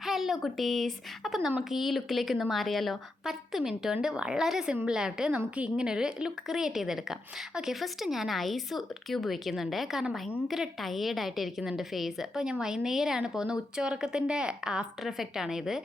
Hello കുട്ടീസ്. അപ്പം നമുക്ക് ഈ ലുക്കിലേക്ക് ഒന്ന് മാറിയാലോ? പത്ത് മിനിറ്റ് കൊണ്ട് വളരെ സിമ്പിളായിട്ട് നമുക്ക് ഇങ്ങനൊരു ലുക്ക് ക്രിയേറ്റ് ചെയ്തെടുക്കാം. ഓക്കെ ഫസ്റ്റ് ഞാൻ ഐസ് ക്യൂബ് വെക്കുന്നുണ്ട്. കാരണം ഭയങ്കര ടയേർഡായിട്ട് ഇരിക്കുന്നുണ്ട് ഫേസ് അപ്പോൾ ഞാൻ വൈകുന്നേരമാണ് പോകുന്നത്. ഉച്ചയുറക്കത്തിന്റെ ആഫ്റ്റർ എഫക്റ്റ് ആണ് ഇത്.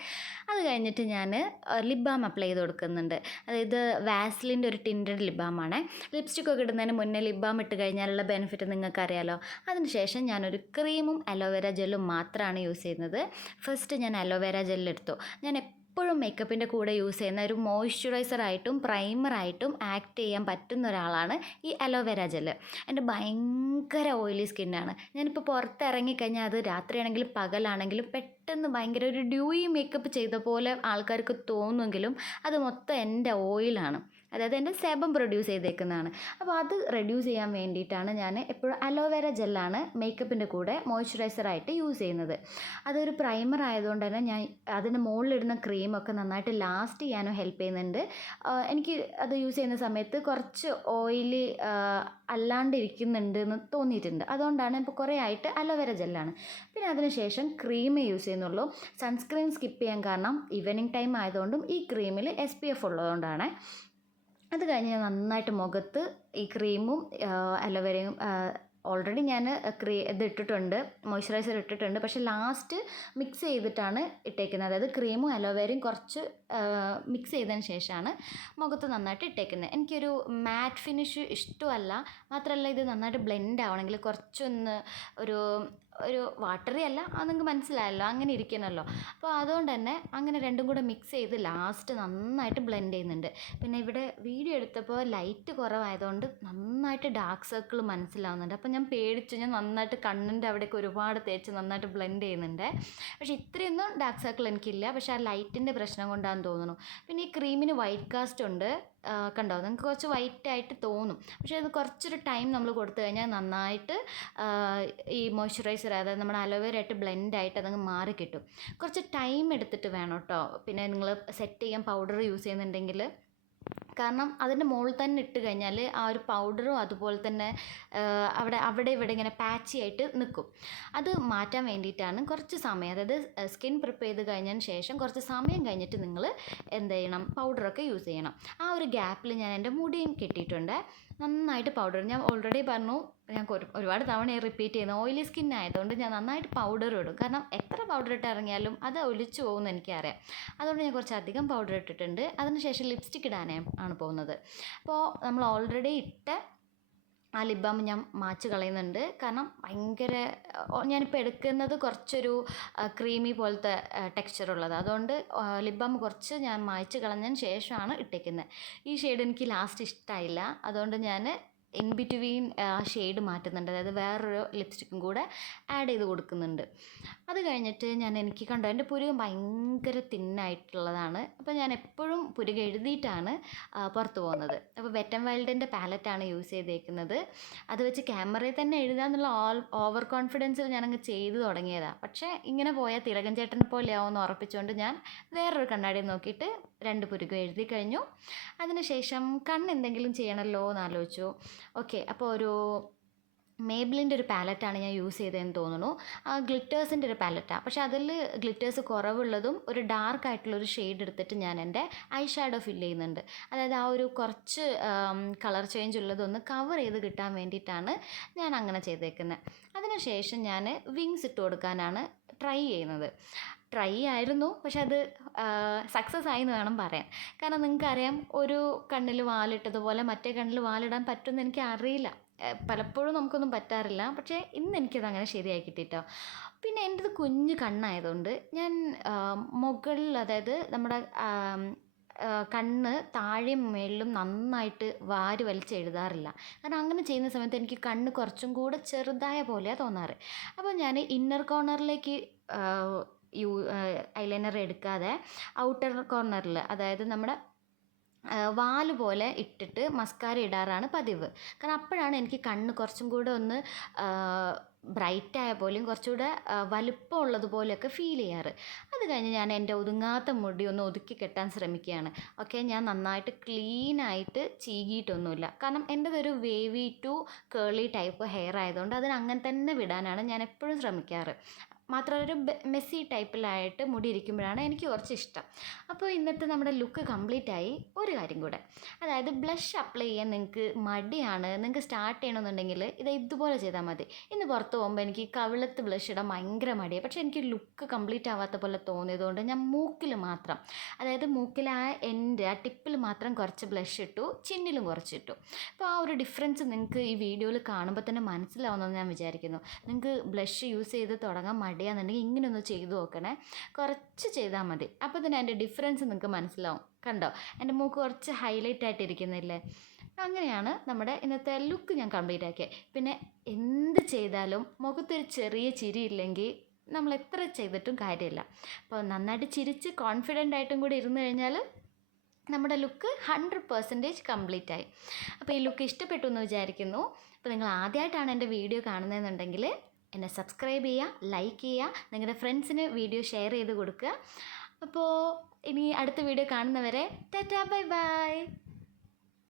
അത് കഴിഞ്ഞിട്ട് ഞാൻ ലിപ് ബാം അപ്ലൈ ചെയ്ത് കൊടുക്കുന്നുണ്ട്. അതായത് വാസ്ലിന്റെ ഒരു ടിന്റഡ് ലിപ് ബാമാണ് ലിപ്സ്റ്റിക് ഒക്കെ ഇടുന്നതിന് മുന്നേ ലിപ് ബാം ഇട്ട് കഴിഞ്ഞാലുള്ള ബെനിഫിറ്റ് നിങ്ങൾക്ക് അറിയാലോ അതിനുശേഷം ഞാനൊരു ക്രീമും അലോവേര ജെല്ലും മാത്രമാണ് യൂസ് ചെയ്യുന്നത്. ഫസ്റ്റ് ഞാൻ അലോവേര ജെല്ലെടുത്തു ഞാൻ എപ്പോഴും മേക്കപ്പിന്റെ കൂടെ യൂസ് ചെയ്യുന്ന ഒരു മോയ്സ്ചറൈസറായിട്ടും പ്രൈമറായിട്ടും ആക്ട് ചെയ്യാൻ പറ്റുന്ന ഒരാളാണ് ഈ അലോവേര ജെല്ല് എന്റെ ഭയങ്കര ഓയിലി സ്കിന്നാണ് ഞാനിപ്പോൾ പുറത്തിറങ്ങിക്കഴിഞ്ഞാൽ അത് രാത്രിയാണെങ്കിലും പകലാണെങ്കിലും പെട്ടെന്ന് ഭയങ്കര ഒരു ഡ്യൂയി മേക്കപ്പ് ചെയ്ത പോലെ ആൾക്കാർക്ക് തോന്നുമെങ്കിലും അത് മൊത്തം എന്റെ ഓയിലാണ് അതായത് എന്റെ സെബം പ്രൊഡ്യൂസ് ചെയ്തേക്കുന്നതാണ്. അപ്പോൾ അത് റെഡ്യൂസ് ചെയ്യാൻ വേണ്ടിയിട്ടാണ് ഞാൻ എപ്പോഴും അലോവേര ജെല്ലാണ് മേക്കപ്പിന്റെ കൂടെ മോയ്സ്ചറൈസറായിട്ട് യൂസ് ചെയ്യുന്നത്. അതൊരു പ്രൈമർ ആയതുകൊണ്ട് തന്നെ ഞാൻ അതിന് മുകളിലിടുന്ന ക്രീമൊക്കെ നന്നായിട്ട് ലാസ്റ്റ് ചെയ്യാനും ഹെൽപ്പ് ചെയ്യുന്നുണ്ട്. എനിക്ക് അത് യൂസ് ചെയ്യുന്ന സമയത്ത് കുറച്ച് ഓയിലി അല്ലാണ്ടിരിക്കുന്നുണ്ട് എന്ന് തോന്നിയിട്ടുണ്ട്. അതുകൊണ്ടാണ് ഇപ്പോൾ കുറേ ആയിട്ട് അലോവേര ജെല്ലാണ്. പിന്നെ അതിനുശേഷം ക്രീം യൂസ് ചെയ്യുന്നുള്ളൂ. സൺസ്ക്രീൻ സ്കിപ്പ് ചെയ്യാൻ കാരണം ഈവനിങ് ടൈം ആയതുകൊണ്ടും ഈ ക്രീമിൽ എസ് പി എഫ് ഉള്ളതുകൊണ്ടാണ്. അത് കഴിഞ്ഞ് ഞാൻ നന്നായിട്ട് മുഖത്ത് ഈ ക്രീമും അലോവേരയും ഓൾറെഡി ഞാൻ ക്രീ ഇത് ഇട്ടിട്ടുണ്ട് മോയ്സ്ചറൈസർ ഇട്ടിട്ടുണ്ട്. പക്ഷേ ലാസ്റ്റ് മിക്സ് ചെയ്തിട്ടാണ് ഇട്ടേക്കുന്നത്. അതായത് ക്രീമും അലോവേരയും കുറച്ച് മിക്സ് ചെയ്തതിന് ശേഷമാണ് മുഖത്ത് നന്നായിട്ട് ഇട്ടേക്കുന്നത്. എനിക്കൊരു മാറ്റ് ഫിനിഷ് ഇഷ്ടമല്ല. മാത്രമല്ല ഇത് നന്നായിട്ട് ബ്ലെൻഡ് ആവണമെങ്കിൽ കുറച്ചൊന്ന് ഒരു ഒരു വാട്ടറി അല്ല അത് നിങ്ങൾക്ക് മനസ്സിലായല്ലോ അങ്ങനെ ഇരിക്കണമല്ലോ അപ്പോൾ അതുകൊണ്ട് തന്നെ അങ്ങനെ രണ്ടും കൂടെ മിക്സ് ചെയ്ത് ലാസ്റ്റ് നന്നായിട്ട് ബ്ലെൻഡ് ചെയ്യുന്നുണ്ട്. പിന്നെ ഇവിടെ വീഡിയോ എടുത്തപ്പോൾ ലൈറ്റ് കുറവായതുകൊണ്ട് നന്നായിട്ട് ഡാർക്ക് സർക്കിൾ മനസ്സിലാവുന്നുണ്ട്. അപ്പോൾ ഞാൻ പേടിച്ചു. ഞാൻ നന്നായിട്ട് കണ്ണിന്റെ അവിടെയൊക്കെ ഒരുപാട് തേച്ച് നന്നായിട്ട് ബ്ലെൻഡ് ചെയ്യുന്നുണ്ട്. പക്ഷേ ഇത്രയൊന്നും ഡാർക്ക് സർക്കിൾ എനിക്കില്ല. പക്ഷേ ആ ലൈറ്റിന്റെ പ്രശ്നം കൊണ്ടാണെന്ന് തോന്നുന്നു. പിന്നെ ഈ ക്രീമിന് വൈറ്റ് കാസ്റ്റ് ഉണ്ട്. കണ്ടോ? നിങ്ങൾക്ക് കുറച്ച് വൈറ്റ് ആയിട്ട് തോന്നും. പക്ഷേ അത് കുറച്ചൊരു ടൈം നമ്മൾ കൊടുത്തു കഴിഞ്ഞാൽ നന്നായിട്ട് ഈ മോയ്സ്ചറൈസർ അതായത് നമ്മുടെ അലോവേര ആയിട്ട് ബ്ലെൻഡ് ആയിട്ട് അതങ്ങ് മാറി കിട്ടും. കുറച്ച് ടൈം എടുത്തിട്ട് വേണം കേട്ടോ പിന്നെ നിങ്ങൾ സെറ്റ് ചെയ്യാൻ പൗഡർ യൂസ് ചെയ്യുന്നുണ്ടെങ്കിൽ കാരണം അതിന്റെ മുകളിൽ തന്നെ ഇട്ട് കഴിഞ്ഞാൽ ആ ഒരു പൗഡറും അതുപോലെ തന്നെ അവിടെ അവിടെ ഇവിടെ ഇങ്ങനെ പാച്ചി ആയിട്ട് നിൽക്കും അത് മാറ്റാൻ വേണ്ടിയിട്ടാണ് കുറച്ച് സമയം അതായത് സ്കിൻ പ്രിപ്പയർ ചെയ്ത് കഴിഞ്ഞതിന് ശേഷം കുറച്ച് സമയം കഴിഞ്ഞിട്ട് നിങ്ങൾ എന്ത് ചെയ്യണം? പൗഡറൊക്കെ യൂസ് ചെയ്യണം. ആ ഒരു ഗ്യാപ്പിൽ ഞാൻ എന്റെ മുടിയും കെട്ടിയിട്ടുണ്ട്. നന്നായിട്ട് പൗഡർ ഞാൻ ഓൾറെഡി പറഞ്ഞു ഞാൻ ഒരുപാട് തവണ റിപ്പീറ്റ് ചെയ്യുന്നു ഓയിലി സ്കിൻ ആയതുകൊണ്ട് ഞാൻ നന്നായിട്ട് പൗഡർ ഇടും. കാരണം എത്ര പൗഡർ ഇട്ട് ഇറങ്ങിയാലും അത് ഒലിച്ചു പോകുമെന്ന് എനിക്കറിയാം. അതുകൊണ്ട് ഞാൻ കുറച്ച് അധികം പൗഡർ ഇട്ടിട്ടുണ്ട്. അതിനുശേഷം ലിപ്സ്റ്റിക് ഇടാനേ ആണ് പോകുന്നത്. അപ്പോൾ നമ്മൾ ഓൾറെഡി ഇട്ട ആ ലിപ് ബാം ഞാൻ മാച്ച് കളയുന്നുണ്ട്. കാരണം ഭയങ്കര ഞാനിപ്പോൾ എടുക്കുന്നത് കുറച്ചൊരു ക്രീമി പോലത്തെ ടെക്സ്ചർ ഉള്ളത്. അതുകൊണ്ട് ലിപ് ബാം കുറച്ച് ഞാൻ മായ്ച്ച് കളഞ്ഞതിന് ശേഷമാണ് ഇട്ടേക്കുന്നത് ഈ ഷെയ്ഡ് എനിക്ക് ലാസ്റ്റ് ഇഷ്ടമായില്ല അതുകൊണ്ട് ഞാൻ ഇൻ ബിറ്റ്വീൻ ആ ഷെയ്ഡ് മാറ്റുന്നുണ്ട്. അതായത് വേറൊരു ലിപ്സ്റ്റിക്കും കൂടെ ആഡ് ചെയ്ത് കൊടുക്കുന്നുണ്ട്. അത് കഴിഞ്ഞിട്ട് ഞാൻ എനിക്ക് കണ്ടോ എന്റെ പുരുകം ഭയങ്കര തിന്നായിട്ടുള്ളതാണ് അപ്പോൾ ഞാൻ എപ്പോഴും പുരുക എഴുതിയിട്ടാണ് പുറത്തു പോകുന്നത്. അപ്പോൾ വെറ്റൻ വൈൽഡിന്റെ പാലറ്റാണ് യൂസ് ചെയ്തേക്കുന്നത്. അത് വെച്ച് ക്യാമറയിൽ തന്നെ എഴുതാമെന്നുള്ള ഓൾ ഓവർ കോൺഫിഡൻസിൽ ഞാനങ്ങ് ചെയ്തു തുടങ്ങിയതാണ് പക്ഷേ ഇങ്ങനെ പോയാൽ തിലകൻ ചേട്ടനെ പോലെയാവുമെന്ന് ഉറപ്പിച്ചുകൊണ്ട് ഞാൻ വേറൊരു കണ്ണാടി നോക്കിയിട്ട് രണ്ട് പുരുകം എഴുതി കഴിഞ്ഞു. അതിനുശേഷം കണ്ണ് എന്തെങ്കിലും ചെയ്യണമല്ലോ എന്ന് ആലോചിച്ചു. ഓക്കെ അപ്പോൾ ഒരു മേബിളിന്റെ ഒരു പാലറ്റാണ് ഞാൻ യൂസ് ചെയ്തതെന്ന് തോന്നുന്നു. ആ ഗ്ലിറ്റേഴ്സിന്റെ ഒരു പാലറ്റാണ് പക്ഷേ അതിൽ ഗ്ലിറ്റേഴ്സ് കുറവുള്ളതും ഒരു ഡാർക്ക് ആയിട്ടുള്ള ഒരു ഷെയ്ഡ് എടുത്തിട്ട് ഞാൻ എന്റെ ഐ ഷാഡോ ഫില്ല് ചെയ്യുന്നുണ്ട്. അതായത് ആ ഒരു കുറച്ച് കളർ ചേഞ്ച് ഉള്ളതൊന്ന് കവർ ചെയ്ത് കിട്ടാൻ വേണ്ടിയിട്ടാണ് ഞാൻ അങ്ങനെ ചെയ്തേക്കുന്നത് അതിനുശേഷം ഞാൻ വിങ്സ് ഇട്ട് കൊടുക്കാനാണ് ട്രൈ ചെയ്യുന്നത്. ട്രൈ ആയിരുന്നു പക്ഷെ അത് സക്സസ് ആയി എന്ന് വേണം പറയാൻ. കാരണം നിങ്ങൾക്കറിയാം ഒരു കണ്ണിൽ വാലിട്ടതുപോലെ മറ്റേ കണ്ണിൽ വാലിടാൻ പറ്റുമെന്ന് എനിക്ക് അറിയില്ല. പലപ്പോഴും നമുക്കൊന്നും പറ്റാറില്ല. പക്ഷേ ഇന്ന് എനിക്കത് അങ്ങനെ ശരിയായി കിട്ടിയിട്ടോ. പിന്നെ എന്റെത് കുഞ്ഞു കണ്ണായതുകൊണ്ട് ഞാൻ മുകളിൽ അതായത് നമ്മുടെ കണ്ണ് താഴെയും മേളിലും നന്നായിട്ട് വാരി വലിച്ച് എഴുതാറില്ല. കാരണം അങ്ങനെ ചെയ്യുന്ന സമയത്ത് എനിക്ക് കണ്ണ് കുറച്ചും കൂടെ ചെറുതായ പോലെയാണ് തോന്നാറ്. അപ്പോൾ ഞാൻ ഇന്നർ കോർണറിലേക്ക് യൂ ഐലൈനർ എടുക്കാതെ ഔട്ടർ കോർണറിൽ അതായത് നമ്മുടെ വാൽ പോലെ ഇട്ടിട്ട് മസ്കാര ഇടാറാണ് പതിവ്. കാരണം അപ്പോഴാണ് എനിക്ക് കണ്ണ് കുറച്ചും കൂടെ ഒന്ന് ബ്രൈറ്റ് ആയ പോലെയും കുറച്ചുകൂടെ വലുപ്പമുള്ളത് പോലെയൊക്കെ ഫീൽ ചെയ്യാറ്. അത് കഴിഞ്ഞ് ഞാൻ എന്റെ ഒതുങ്ങാത്ത മുടി ഒന്ന് ഒതുക്കി കെട്ടാൻ ശ്രമിക്കുകയാണ്. ഓക്കെ ഞാൻ നന്നായിട്ട് ക്ലീനായിട്ട് ചീകിയിട്ടൊന്നുമില്ല. കാരണം എന്റെതൊരു വേവി ടു കേളി ടൈപ്പ് ഹെയർ ആയതുകൊണ്ട് അതിന് അങ്ങനെ തന്നെ വിടാനാണ് ഞാൻ എപ്പോഴും ശ്രമിക്കാറ്. മാത്രമല്ല ഒരു മെസ്സി ടൈപ്പിലായിട്ട് മുടി ഇരിക്കുമ്പോഴാണ് എനിക്ക് കുറച്ച് ഇഷ്ടം അപ്പോൾ ഇന്നത്തെ നമ്മുടെ ലുക്ക് കംപ്ലീറ്റ് ആയി ഒരു കാര്യം കൂടെ. അതായത് ബ്ലഷ് അപ്ലൈ ചെയ്യാൻ നിങ്ങൾക്ക് മടിയാണ് നിങ്ങൾക്ക് സ്റ്റാർട്ട് ചെയ്യണമെന്നുണ്ടെങ്കിൽ ഇത് ഇതുപോലെ ചെയ്താൽ മതി. ഇന്ന് പുറത്ത് പോകുമ്പോൾ എനിക്ക് കവിളത്ത് ബ്ലഷ് ഇടാൻ ഭയങ്കര മടിയാണ് പക്ഷേ എനിക്ക് ലുക്ക് കംപ്ലീറ്റ് ആവാത്ത പോലെ തോന്നിയതുകൊണ്ട് ഞാൻ മൂക്കിൽ മാത്രം അതായത് മൂക്കിൽ ആ എന്റെ ആ ടിപ്പിൽ മാത്രം കുറച്ച് ബ്ലഷ് ഇട്ടു ചിന്നിലും കുറച്ചിട്ടു. അപ്പോൾ ആ ഒരു ഡിഫറൻസ് നിങ്ങൾക്ക് ഈ വീഡിയോയിൽ കാണുമ്പോൾ തന്നെ മനസ്സിലാവുമെന്ന് ഞാൻ വിചാരിക്കുന്നു. നിങ്ങൾക്ക് ബ്ലഷ് യൂസ് ചെയ്ത് തുടങ്ങാൻ മടിയാണെന്നുണ്ടെങ്കിൽ ഇങ്ങനെ ഒന്ന് ചെയ്തു നോക്കണേ. കുറച്ച് ചെയ്താൽ മതി. അപ്പോൾ തന്നെ അതിന്റെ ഡിഫറൻസ് നിങ്ങൾക്ക് മനസ്സിലാവും. കണ്ടോ? എന്റെ മൂക്ക് കുറച്ച് ഹൈലൈറ്റ് ആയിട്ടിരിക്കുന്നില്ലേ? അങ്ങനെയാണ് നമ്മുടെ ഇന്നത്തെ ലുക്ക് ഞാൻ കംപ്ലീറ്റ് ആക്കിയത് പിന്നെ എന്ത് ചെയ്താലും മുഖത്തൊരു ചെറിയ ചിരി ഇല്ലെങ്കിൽ നമ്മൾ എത്ര ചെയ്തിട്ടും കാര്യമില്ല. അപ്പോൾ നന്നായിട്ട് ചിരിച്ച് കോൺഫിഡന്റ് ആയിട്ടും കൂടി ഇരുന്ന് കഴിഞ്ഞാൽ നമ്മുടെ ലുക്ക് ഹൺഡ്രഡ് പെർസെന്റേജ് കംപ്ലീറ്റ് ആയി. അപ്പോൾ ഈ ലുക്ക് ഇഷ്ടപ്പെട്ടു എന്ന് വിചാരിക്കുന്നു. അപ്പോൾ നിങ്ങൾ ആദ്യമായിട്ടാണ് എന്റെ വീഡിയോ കാണുന്നതെന്നുണ്ടെങ്കിൽ എന്നെ സബ്സ്ക്രൈബ് ചെയ്യുക ലൈക്ക് ചെയ്യുക നിങ്ങളുടെ ഫ്രണ്ട്സിന് വീഡിയോ ഷെയർ ചെയ്ത് കൊടുക്കുക. അപ്പോൾ ഇനി അടുത്ത വീഡിയോ കാണുന്നവരെ ടാറ്റാ ബൈ ബൈ